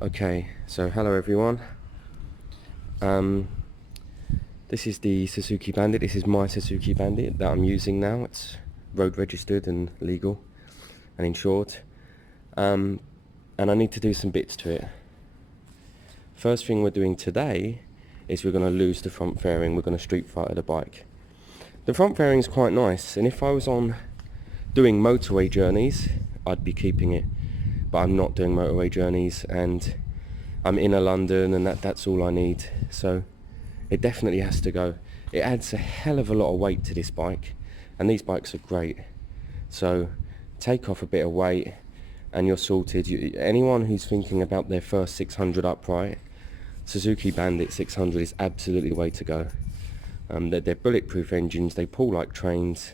Okay, so hello everyone. This is the Suzuki Bandit. This is my Suzuki Bandit that I'm using now. It's road registered and legal and insured. And I need to do some bits to it. First thing we're doing today is we're going to lose the front fairing. We're going to street fighter the bike. The front fairing is quite nice, and if I was on doing motorway journeys, I'd be keeping it. But I'm not doing motorway journeys, and I'm inner London, and that's all I need. So it definitely has to go. It adds a hell of a lot of weight to this bike, and these bikes are great. So take off a bit of weight and you're sorted. Anyone who's thinking about their first 600 upright, Suzuki Bandit 600 is absolutely the way to go. They're bulletproof engines, they pull like trains,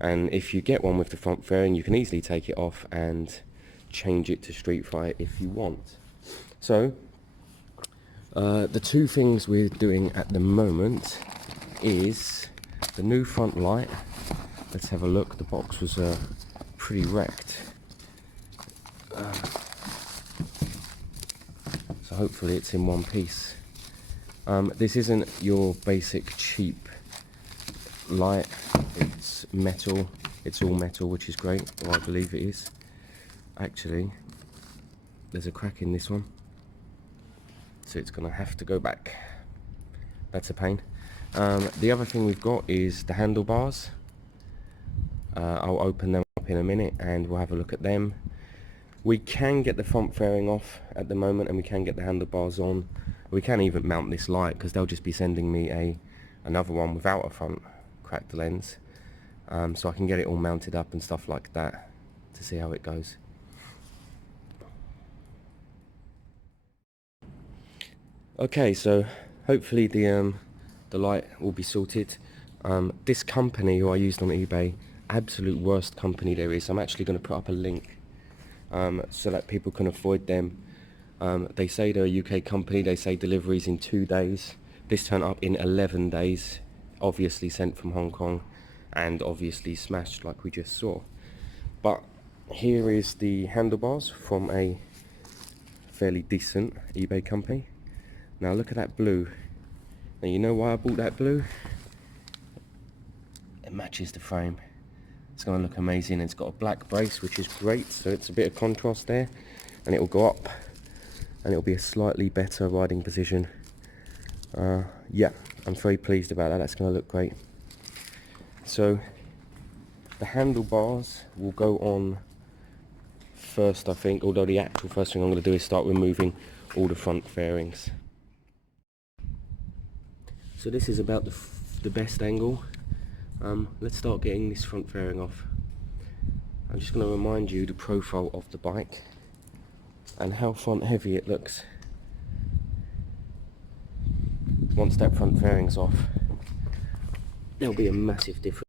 and if you get one with the front fairing, you can easily take it off and change it to street fight if you want. So the two things we're doing at the moment is the new front light. Let's have a look. The box was pretty wrecked, so hopefully it's in one piece. This isn't your basic cheap light, it's metal. It's all metal, which is great, or I believe it is. Actually, there's a crack in this one, so it's gonna have to go back. That's a pain. The other thing we've got is the handlebars. I'll open them up in a minute and we'll have a look at them. We can get the front fairing off at the moment, and we can get the handlebars on. We can even mount this light, because they'll just be sending me another one without a front cracked lens, so I can get it all mounted up and stuff like that to see how it goes. Okay, so hopefully the light will be sorted. This company who I used on eBay, absolute worst company there is. I'm actually going to put up a link so that people can avoid them. They say they're a UK company, they say deliveries in 2 days. This turned up in 11 days, obviously sent from Hong Kong and obviously smashed like we just saw. But here is the handlebars from a fairly decent eBay company. Now look at that blue. Now you know why I bought that blue? It matches the frame. It's going to look amazing. It's got a black brace, which is great, so it's a bit of contrast there, and it will go up and it'll be a slightly better riding position. Yeah, I'm very pleased about that. That's going to look great. So the handlebars will go on first, I think, although the actual first thing I'm going to do is start removing all the front fairings. So this is about the best angle. Let's start getting this front fairing off. I'm just going to remind you the profile of the bike and how front heavy it looks. Once that front fairing's off, there'll be a massive difference.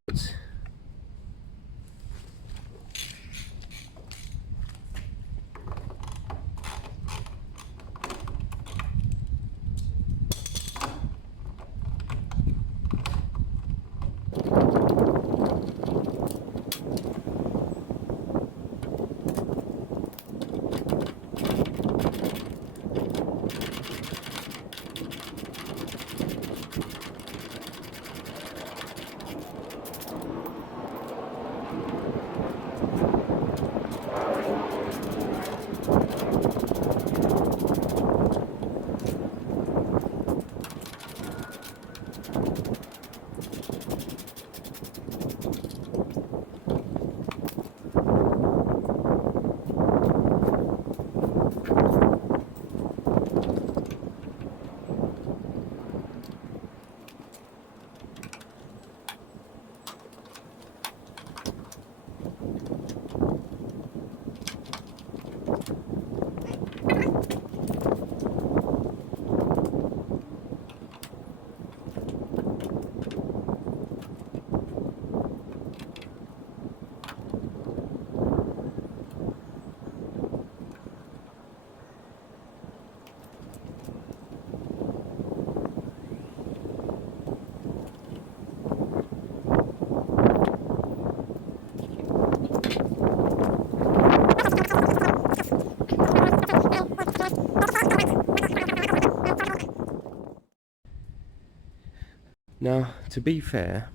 Now, to be fair,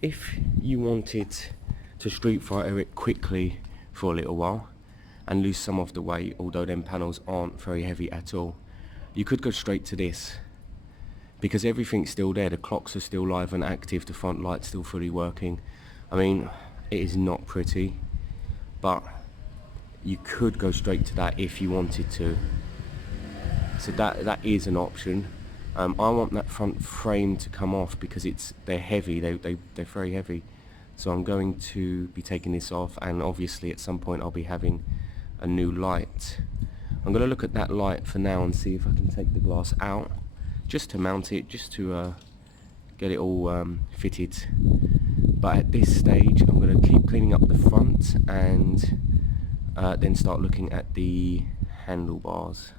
if you wanted to Street Fighter it quickly for a little while and lose some of the weight, although them panels aren't very heavy at all, you could go straight to this, because everything's still there. The clocks are still live and active, the front light's still fully working. I mean, it is not pretty, but you could go straight to that if you wanted to. So that is an option. I want that front frame to come off because they're heavy, they're very heavy. So I'm going to be taking this off, and obviously at some point I'll be having a new light. I'm going to look at that light for now and see if I can take the glass out, just to mount it, just to get it all fitted. But at this stage I'm going to keep cleaning up the front and then start looking at the handlebars.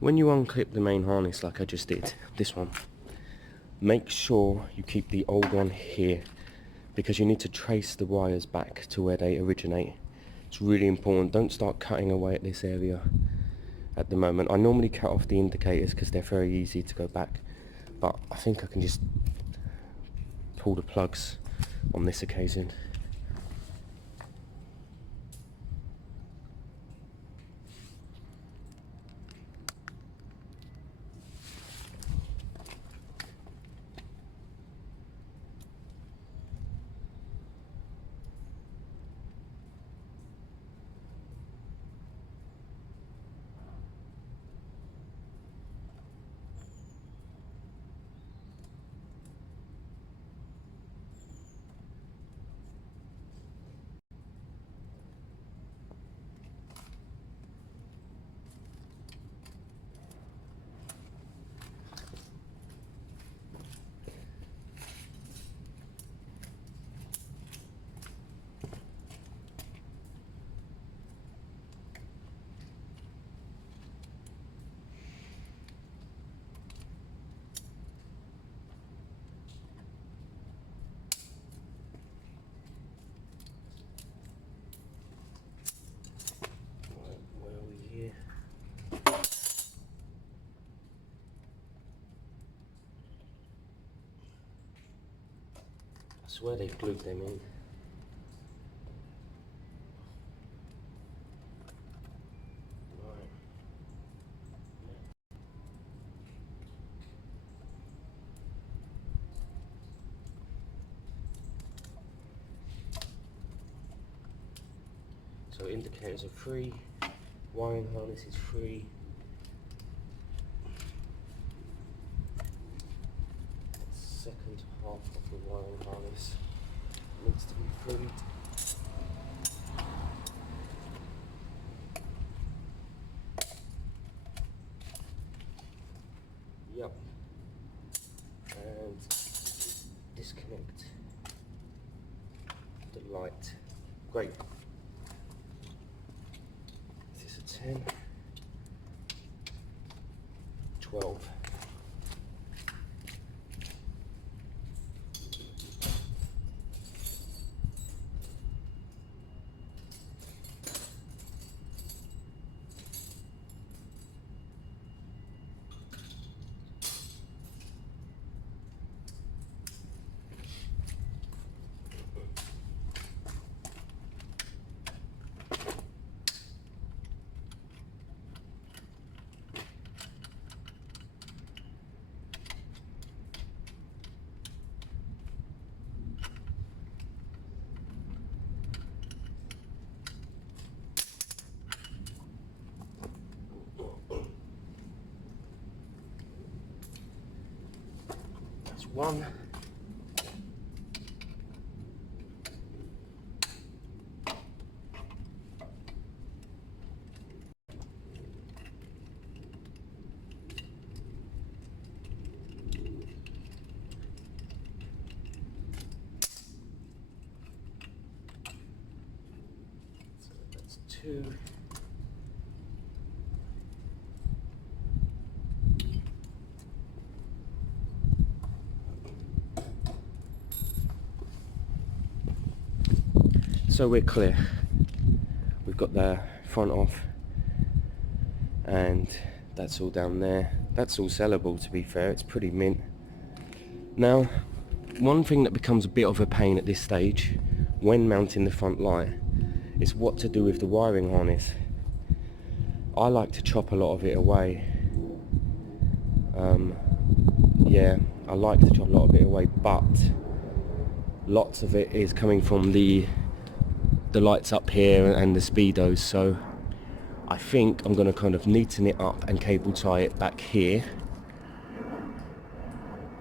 When you unclip the main harness like I just did, this one, make sure you keep the old one here, because you need to trace the wires back to where they originate. It's really important. Don't start cutting away at this area at the moment. I normally cut off the indicators because they're very easy to go back, but I think I can just pull the plugs on this occasion. I swear they've glued them in. Right. So indicators are free, wiring harness is free. Second half of the wiring harness needs to be freed. Yep. And disconnect the light. Great. Is this a 10? 12. That's one. So that's 2. So we're clear. We've got the front off, and that's all down there. That's all sellable, to be fair. It's pretty mint. Now, one thing that becomes a bit of a pain at this stage when mounting the front light is what to do with the wiring harness. I like to chop a lot of it away. Yeah, I like to chop a lot of it away, but lots of it is coming from the lights up here and the speedos, so I think I'm going to kind of neaten it up and cable tie it back here,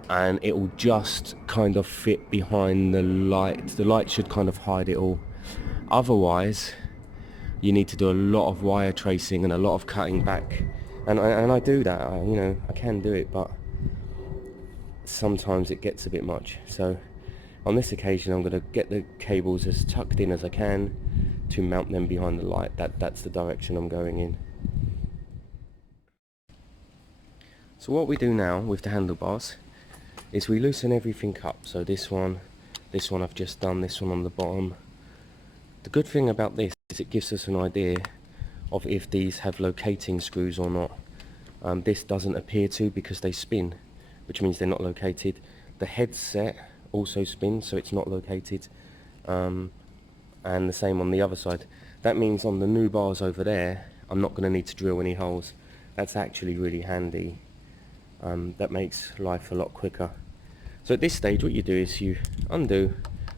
and it will just kind of fit behind the light. The light should kind of hide it all. Otherwise you need to do a lot of wire tracing and a lot of cutting back, and I do that. You know, I can do it, but sometimes it gets a bit much. So on this occasion I'm going to get the cables as tucked in as I can to mount them behind the light. That's the direction I'm going in. So what we do now with the handlebars is we loosen everything up. So this one I've just done, this one on the bottom. The good thing about this is it gives us an idea of if these have locating screws or not. This doesn't appear to, because they spin, which means they're not located. The headset also spins, so it's not located, and the same on the other side. That means on the new bars over there I'm not going to need to drill any holes. That's actually really handy. That makes life a lot quicker. So at this stage what you do is you undo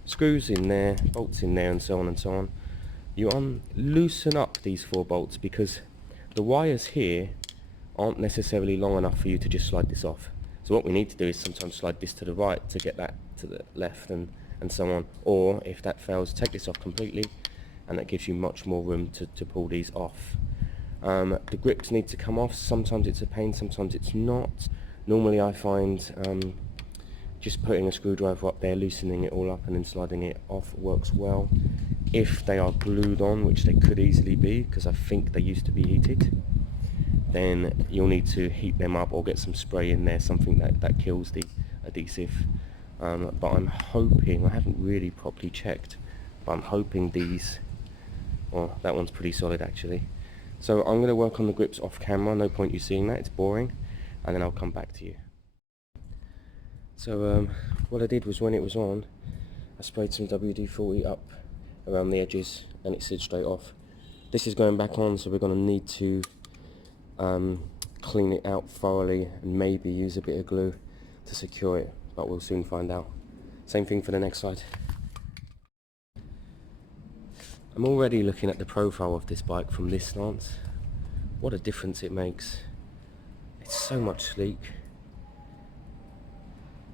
screws in there, bolts in there, and so on and so on. You loosen up these 4 bolts, because the wires here aren't necessarily long enough for you to just slide this off. So what we need to do is sometimes slide this to the right to get that to the left, and so on. Or if that fails, take this off completely, and that gives you much more room to pull these off. The grips need to come off. Sometimes it's a pain, sometimes it's not. Normally I find just putting a screwdriver up there, loosening it all up, and then sliding it off works well. If they are glued on, which they could easily be, because I think they used to be heated, then you'll need to heat them up or get some spray in there, something that kills the adhesive. But I'm hoping, I haven't really properly checked, but I'm hoping these, well, that one's pretty solid actually. So I'm going to work on the grips off camera, no point you seeing that, it's boring, and then I'll come back to you. So what I did was, when it was on, I sprayed some WD-40 up around the edges and it slid straight off. This is going back on, so we're going to need to clean it out thoroughly and maybe use a bit of glue to secure it, but we'll soon find out. Same thing for the next side. I'm already looking at the profile of this bike from this stance. What a difference it makes. It's so much sleek.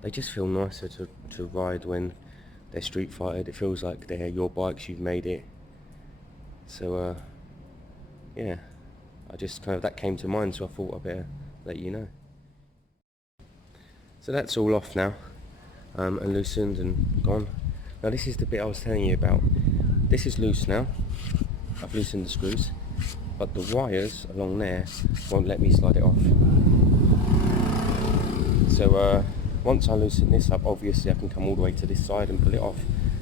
They just feel nicer to ride when they're street fightered. It feels like they're your bikes, you've made it. So yeah, I just kind of, that came to mind, so I thought I'd better let you know. So that's all off now, and loosened and gone. Now this is the bit I was telling you about. This is loose now. I've loosened the screws, but the wires along there won't let me slide it off. So once I loosen this up, obviously I can come all the way to this side and pull it off.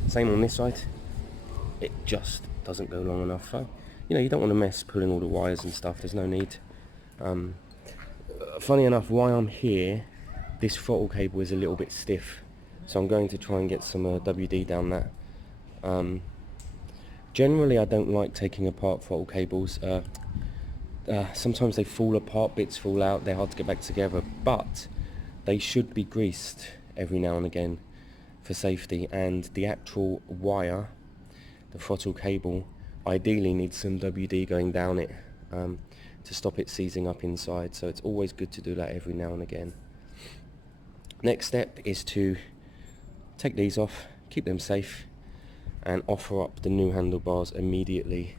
Same on this side. It just doesn't go long enough. You know, you don't want to mess pulling all the wires and stuff. There's no need. Funny enough, while I'm here, this throttle cable is a little bit stiff, so I'm going to try and get some WD down that. Generally I don't like taking apart throttle cables. Sometimes they fall apart, bits fall out, they're hard to get back together, but they should be greased every now and again for safety, and the actual wire, the throttle cable, ideally needs some WD going down it to stop it seizing up inside, so it's always good to do that every now and again. Next step is to take these off, keep them safe, and offer up the new handlebars immediately.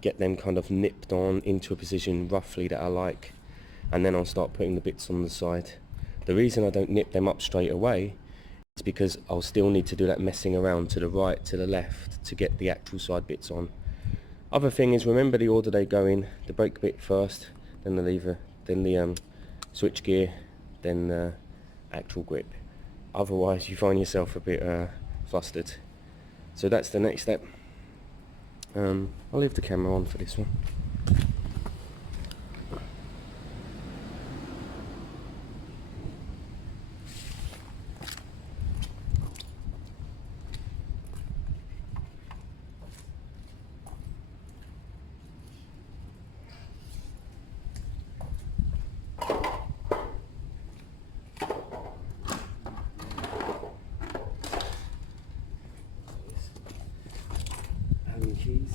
Get them kind of nipped on into a position roughly that I like, and then I'll start putting the bits on the side. The reason I don't nip them up straight away is because I'll still need to do that messing around to the right, to the left, to get the actual side bits on. Other thing is, remember the order they go in: the brake bit first, then the lever, then the switch gear, then the actual grip. Otherwise you find yourself a bit flustered. So that's the next step. I'll leave the camera on for this one. Allen keys.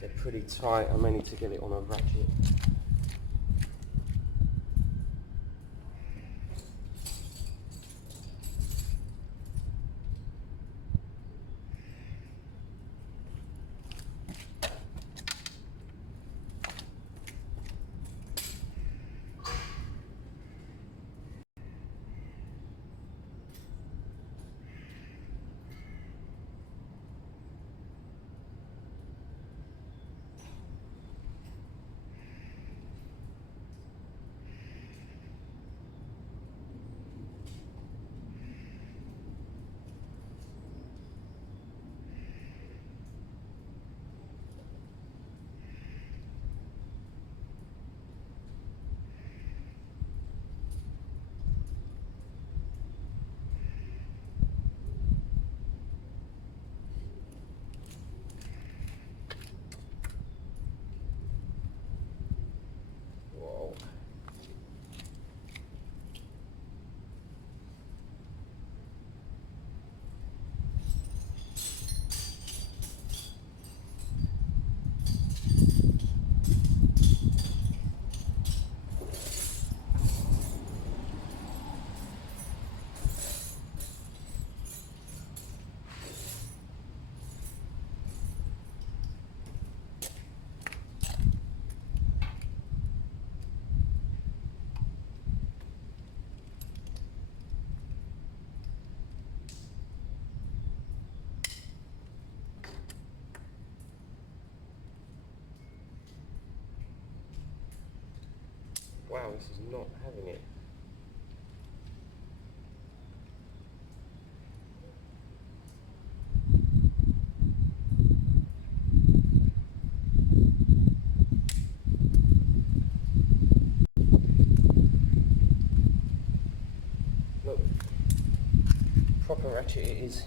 They're pretty tight. I may need to get it on a ratchet. Wow, this is not having it. Look, proper ratchet it is.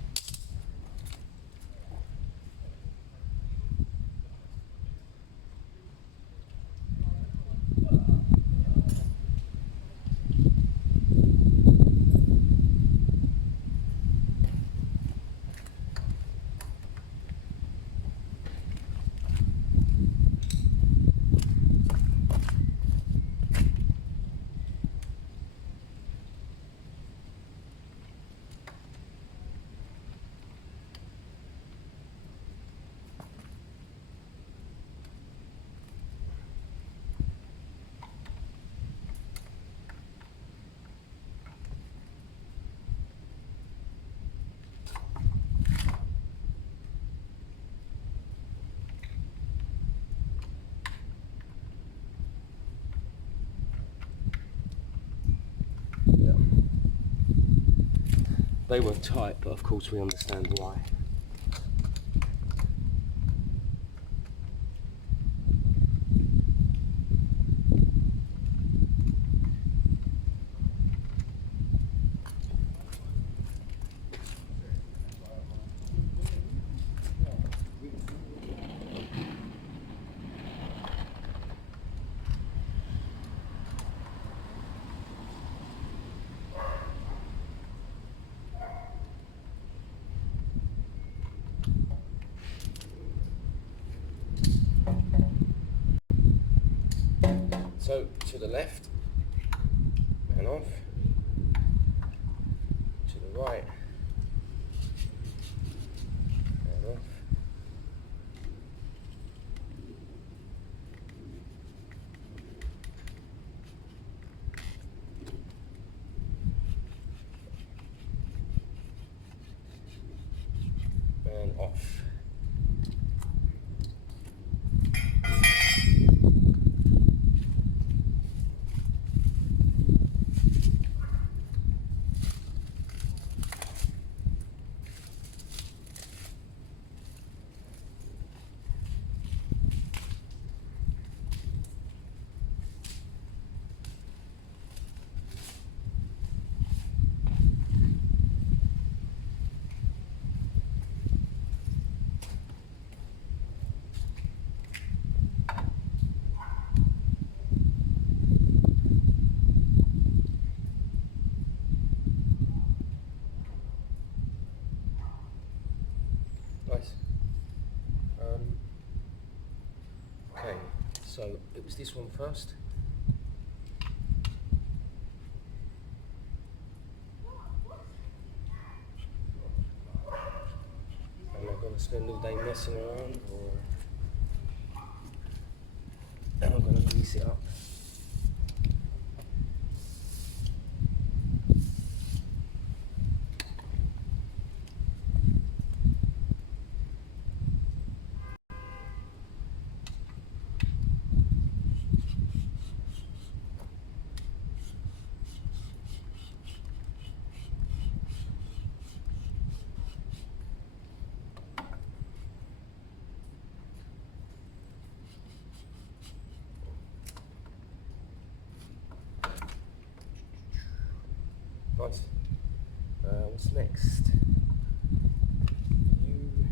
They were tight, but of course we understand why. So to the left, and off, to the right, and off, and off. Nice. Okay, so it was this one first. Am I going to spend all day messing around, or am I going to grease it up? Nice. What's next? You in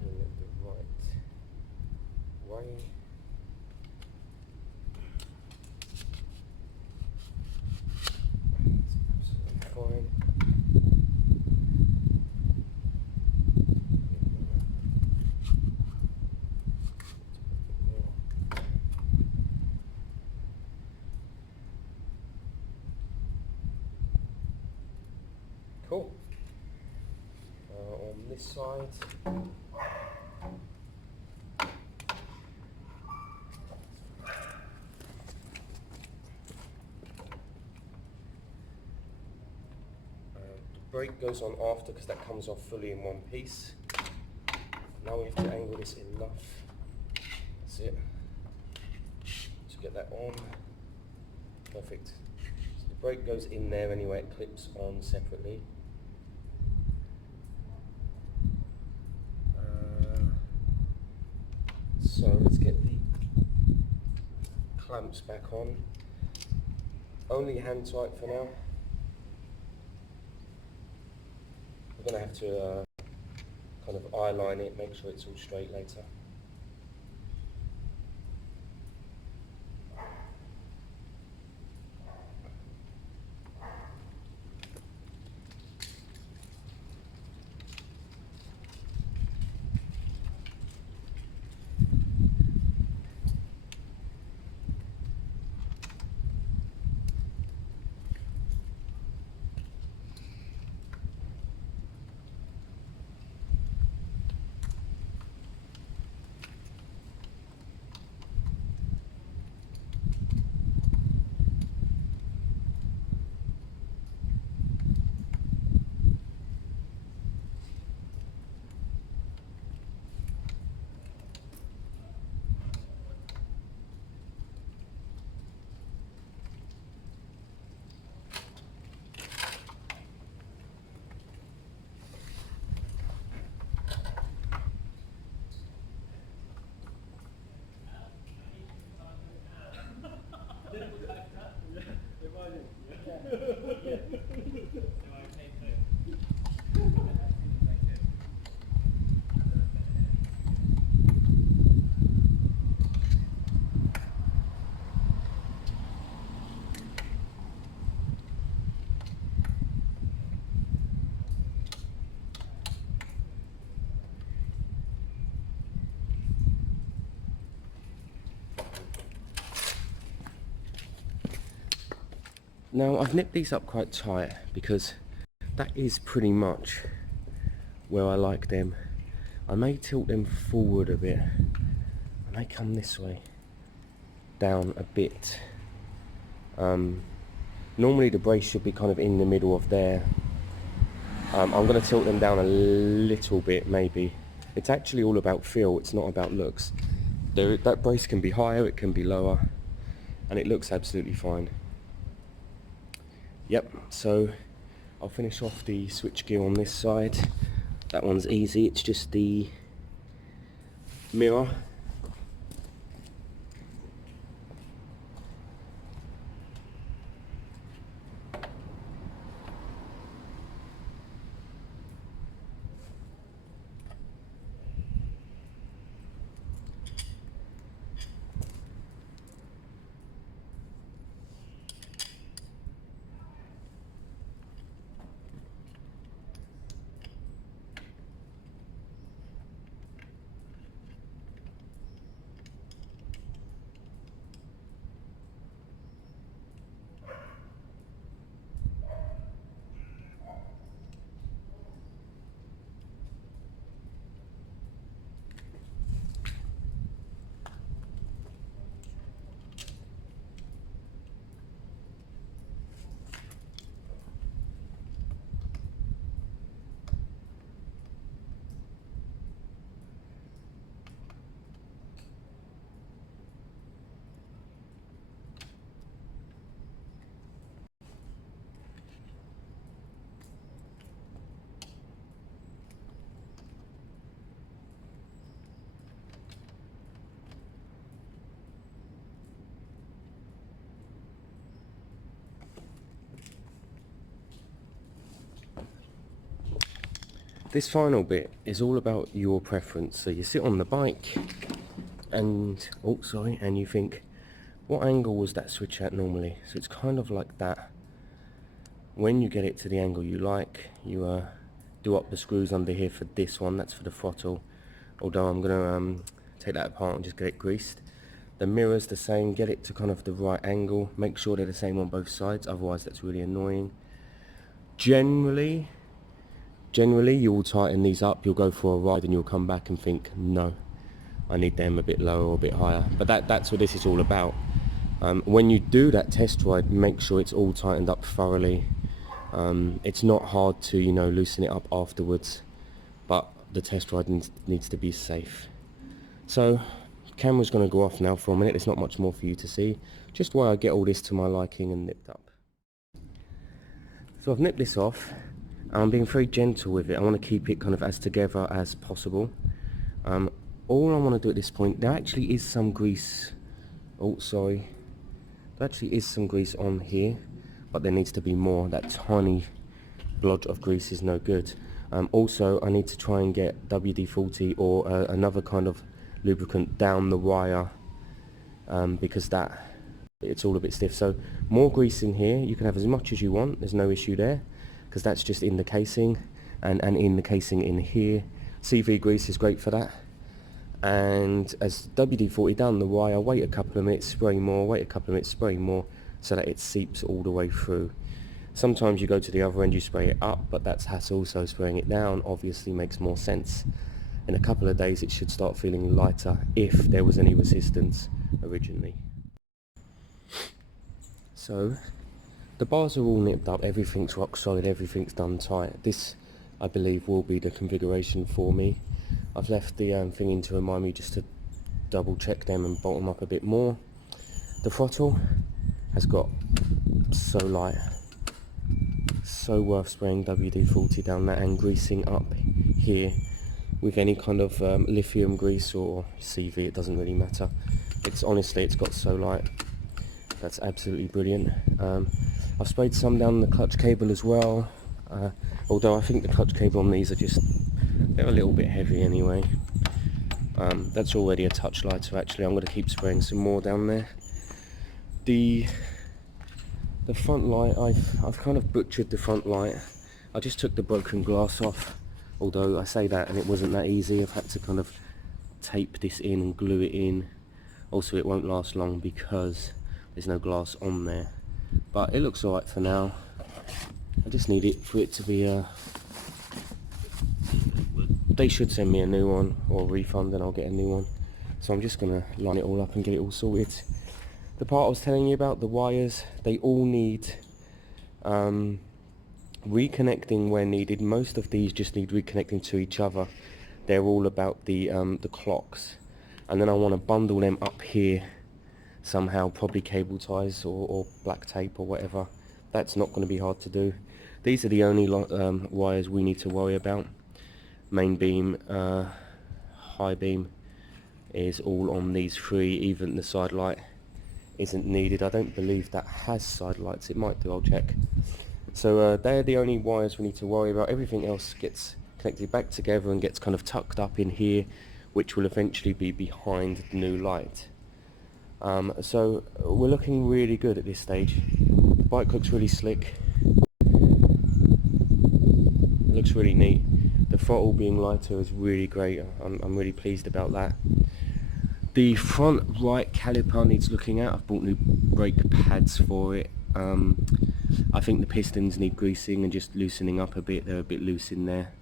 the right way. That's absolutely fine. Cool. On this side, the brake goes on after because that comes off fully in one piece. Now we have to angle this enough. That's it. To get that on. Perfect. So the brake goes in there anyway, it clips on separately. So let's get the clamps back on. Only hand tight for now. We're going to have to kind of eyeline it, make sure it's all straight later. Now I've nipped these up quite tight because that is pretty much where I like them. I may tilt them forward a bit. I may come this way, down a bit. Normally the brace should be kind of in the middle of there. I'm going to tilt them down a little bit maybe. It's actually all about feel, it's not about looks. That brace can be higher, it can be lower, and it looks absolutely fine. Yep, so I'll finish off the switch gear on this side. That one's easy, it's just the mirror. This final bit is all about your preference. So you sit on the bike and, and you think, what angle was that switch at normally? So it's kind of like that. When you get it to the angle you like, you do up the screws under here for this one, that's for the throttle. Although I'm going to take that apart and just get it greased. The mirror's the same, get it to kind of the right angle, make sure they're the same on both sides, otherwise that's really annoying. Generally you'll tighten these up, you'll go for a ride and you'll come back and think, no, I need them a bit lower or a bit higher. But that's what this is all about. When you do that test ride, make sure it's all tightened up thoroughly. It's not hard to, loosen it up afterwards, but the test ride needs to be safe. So, camera's going to go off now for a minute. There's not much more for you to see. Just while I get all this to my liking and nipped up. So I've nipped this off. I'm being very gentle with it. I want to keep it kind of as together as possible. All I want to do at this point, there actually is some grease. There actually is some grease on here, but there needs to be more. That tiny blodge of grease is no good. Also, I need to try and get WD-40 or another kind of lubricant down the wire, because it's all a bit stiff. So more grease in here. You can have as much as you want. There's no issue there, because that's just in the casing, and in the casing in here. CV grease is great for that. And as WD-40 down the wire, wait a couple of minutes, spray more, wait a couple of minutes, spray more, so that it seeps all the way through. Sometimes you go to the other end, you spray it up, but that's hassle, so spraying it down obviously makes more sense. In a couple of days it should start feeling lighter, if there was any resistance originally. So the bars are all nipped up, everything's rock solid, everything's done tight. This, I believe, will be the configuration for me. I've left the thing in to remind me just to double check them and bolt them up a bit more. The throttle has got so light, so worth spraying WD-40 down that and greasing up here with any kind of lithium grease or CV, it doesn't really matter. It's got so light. That's absolutely brilliant. I've sprayed some down the clutch cable as well, although I think the clutch cable on these they're a little bit heavy anyway. That's already a touch lighter actually. I'm going to keep spraying some more down there. The front light, I've kind of butchered the front light. I just took the broken glass off, although I say that and it wasn't that easy. I've had to kind of tape this in and glue it in. Also, it won't last long because there's no glass on there. but it looks alright for now. I just need it for it to be they should send me a new one or a refund and I'll get a new one. So I'm just gonna line it all up and get it all sorted. The part I was telling you about, the wires, they all need reconnecting where needed. Most of these just need reconnecting to each other. They're all about the clocks, and then I want to bundle them up here somehow, probably cable ties or black tape or whatever. That's not going to be hard to do. These are the only wires we need to worry about. Main beam, high beam is all on these three. Even the side light isn't needed. I don't believe that has side lights. It might do, I'll check. So they're the only wires we need to worry about. Everything else gets connected back together and gets kind of tucked up in here, which will eventually be behind the new light. So we're looking really good at this stage. The bike looks really slick. It looks really neat. The throttle being lighter is really great. I'm really pleased about that. The front right caliper needs looking at. I've bought new brake pads for it. I think the pistons need greasing and just loosening up a bit. They're a bit loose in there.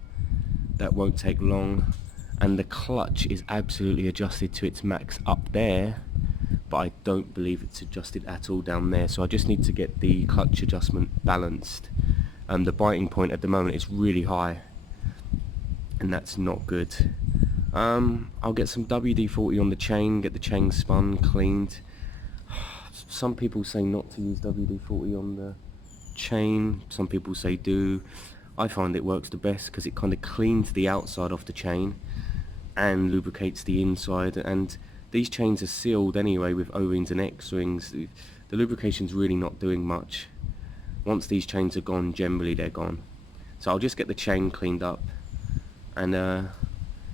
That won't take long. And the clutch is absolutely adjusted to its max up there, but I don't believe it's adjusted at all down there. So I just need to get the clutch adjustment balanced. The biting point at the moment is really high, and that's not good. I'll get some WD-40 on the chain, get the chain spun, cleaned. Some people say not to use WD-40 on the chain, some people say do. I find it works the best because it kind of cleans the outside of the chain and lubricates the inside, and these chains are sealed anyway with O-rings and X-rings. The lubrication's really not doing much. Once these chains are gone, generally they're gone. So I'll just get the chain cleaned up, and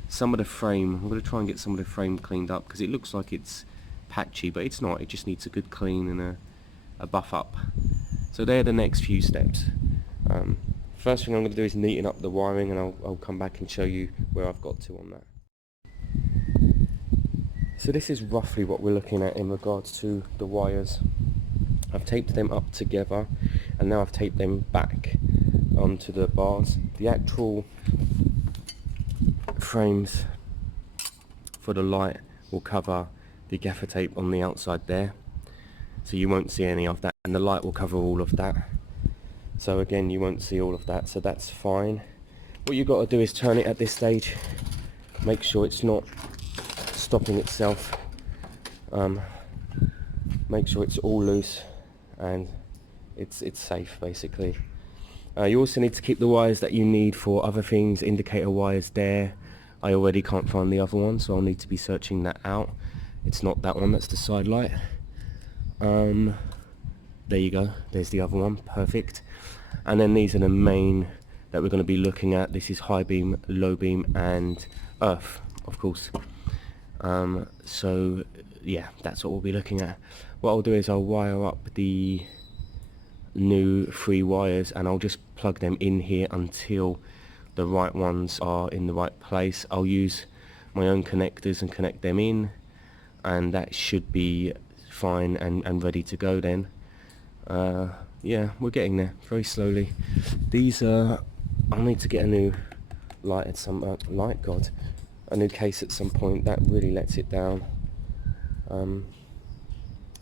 some of the frame, I'm going to try and get some of the frame cleaned up because it looks like it's patchy, but it's not. It just needs a good clean and a buff up. So they're the next few steps. First thing I'm going to do is neaten up the wiring, and I'll come back and show you where I've got to on that. So this is roughly what we're looking at in regards to the wires. I've taped them up together, and now I've taped them back onto the bars. The actual frames for the light will cover the gaffer tape on the outside there, so you won't see any of that, and the light will cover all of that. So again, you won't see all of that, so that's fine. What you've got to do is turn it at this stage, make sure it's not stopping itself, make sure it's all loose and it's safe basically. You also need to keep the wires that you need for other things, indicator wires there. I already can't find the other one, so I'll need to be searching that out. It's not that one, that's the side light. There you go, there's the other one, perfect. And then these are the main that we're going to be looking at. This is high beam, low beam and earth, of course. So yeah, that's what we'll be looking at. What I'll do is I'll wire up the new 3 wires, and I'll just plug them in here until the right ones are in the right place. I'll use my own connectors and connect them in, and that should be fine and ready to go then. Yeah, we're getting there very slowly. These I'll need to get a new light at some a new case at some point. That really lets it down.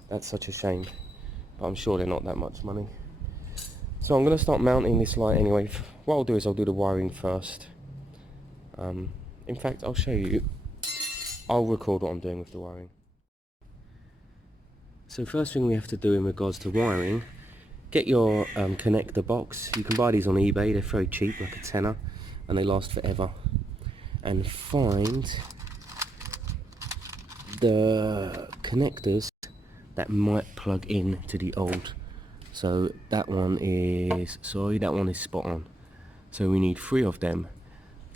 That's such a shame, but I'm sure they're not that much money. So I'm going to start mounting this light anyway. What I'll do is I'll do the wiring first. In fact, I'll show you. I'll record what I'm doing with the wiring. So first thing we have to do in regards to wiring, get your connector box. You can buy these on eBay, they're very cheap, like a tenner, and they last forever. And find the connectors that might plug in to the old. So that one is spot on. So we need 3 of them.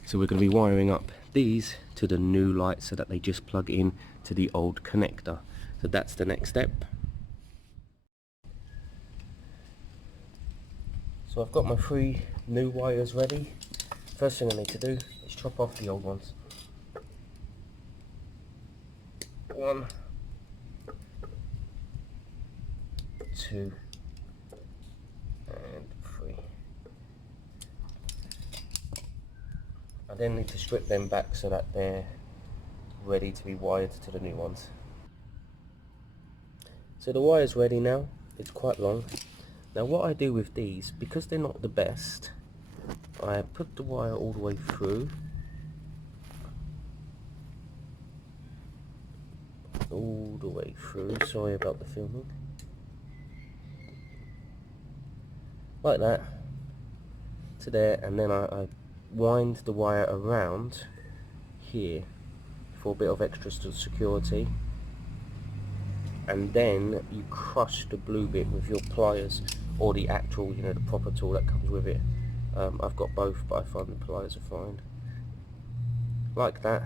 So we're going to be wiring up these to the new light so that they just plug in to the old connector. So that's the next step. So I've got my 3 new wires ready. First thing I need to do is chop off the old ones. 1, 2, I then need to strip them back so that they're ready to be wired to the new ones. So the wire's ready now. It's quite long. Now what I do with these, because they're not the best, I put the wire all the way through. All the way through, sorry about the filming. Like that, to there, and then I wind the wire around here for a bit of extra security. And then you crush the blue bit with your pliers, or the actual, you know, the proper tool that comes with it. I've got both, but I find the pliers are fine. Like that.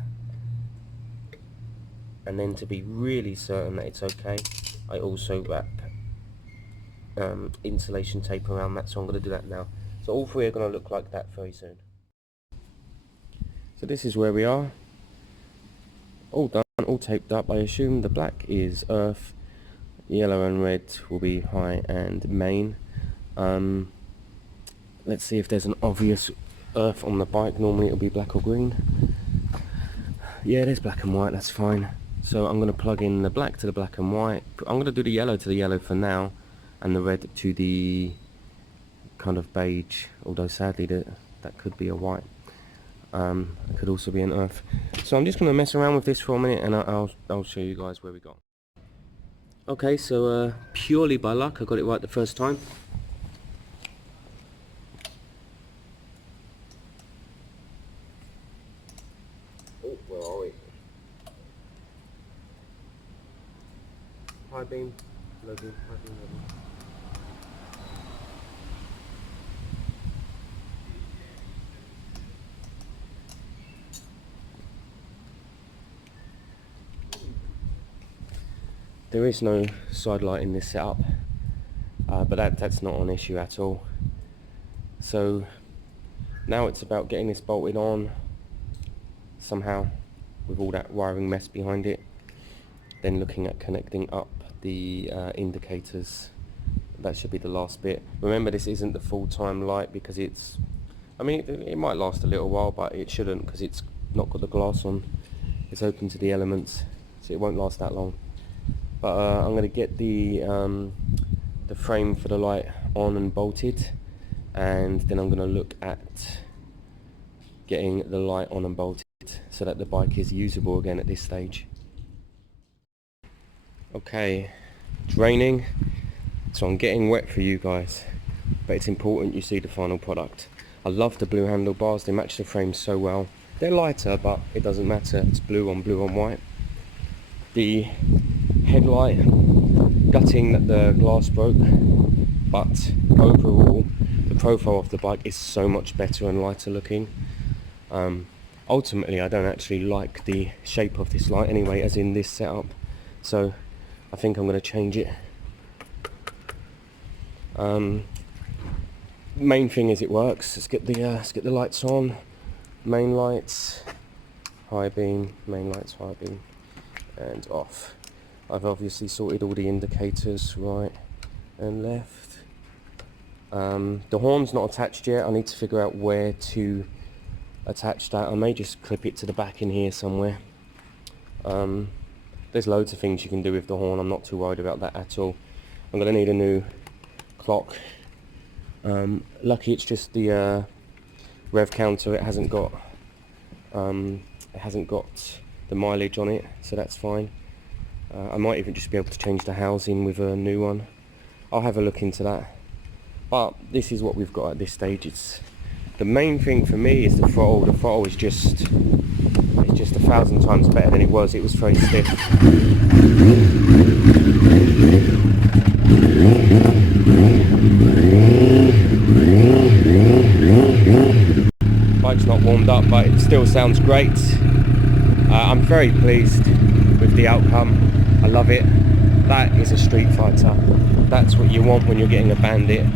And then to be really certain that it's okay, I also wrap insulation tape around that, so I'm going to do that now. So all three are going to look like that very soon. So this is where we are. All done, all taped up. I assume the black is earth, yellow and red will be high and main. Let's see if there's an obvious earth on the bike. Normally it'll be black or green. Yeah, there's black and white, that's fine. So I'm going to plug in the black to the black and white. I'm going to do the yellow to the yellow for now, and the red to the kind of beige, although sadly that could be a white. It could also be an earth. So I'm just going to mess around with this for a minute, and I'll show you guys where we got. Okay, so purely by luck I got it right the first time. Oh, where are we? High beam, low beam, high beam, low beam. There is no side light in this setup, but that's not an issue at all. So now it's about getting this bolted on somehow with all that wiring mess behind it, then looking at connecting up the indicators. That should be the last bit. Remember, this isn't the full-time light because it's, I mean, it might last a little while, but it shouldn't because it's not got the glass on. It's open to the elements, so it won't last that long. But I'm going to get the frame for the light on and bolted, and then I'm going to look at getting the light on and bolted so that the bike is usable again at this stage. Okay, it's raining, so I'm getting wet for you guys, but it's important you see the final product. I love the blue handlebars, they match the frame so well. They're lighter, but it doesn't matter, it's blue on white. The headlight, gutting that the glass broke, but overall the profile of the bike is so much better and lighter looking. Ultimately I don't actually like the shape of this light anyway, as in this setup, so I think I'm going to change it. Main thing is it works. Let's get the lights on. Main lights, high beam, main lights, high beam, and off. I've obviously sorted all the indicators right and left. The horn's not attached yet. I need to figure out where to attach that. I may just clip it to the back in here somewhere. There's loads of things you can do with the horn. I'm not too worried about that at all. I'm going to need a new clock. Lucky it's just the rev counter. It hasn't got the mileage on it, so that's fine. I might even just be able to change the housing with a new one. I'll have a look into that. But this is what we've got at this stage. It's the main thing for me is the throttle. The throttle is just 1,000 times better than it was. It was very stiff. Bike's not warmed up, but it still sounds great. I'm very pleased with the outcome. I love it. That is a street fighter. That's what you want when you're getting a Bandit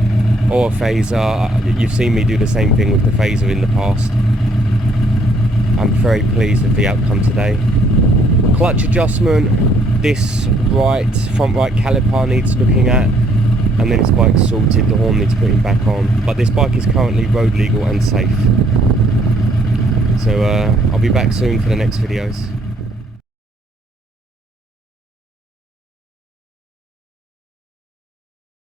or a Phaser. You've seen me do the same thing with the Phaser in the past. I'm very pleased with the outcome today. Clutch adjustment, this front right caliper needs looking at, and then this bike's sorted, the horn needs putting back on. But this bike is currently road legal and safe. So I'll be back soon for the next videos.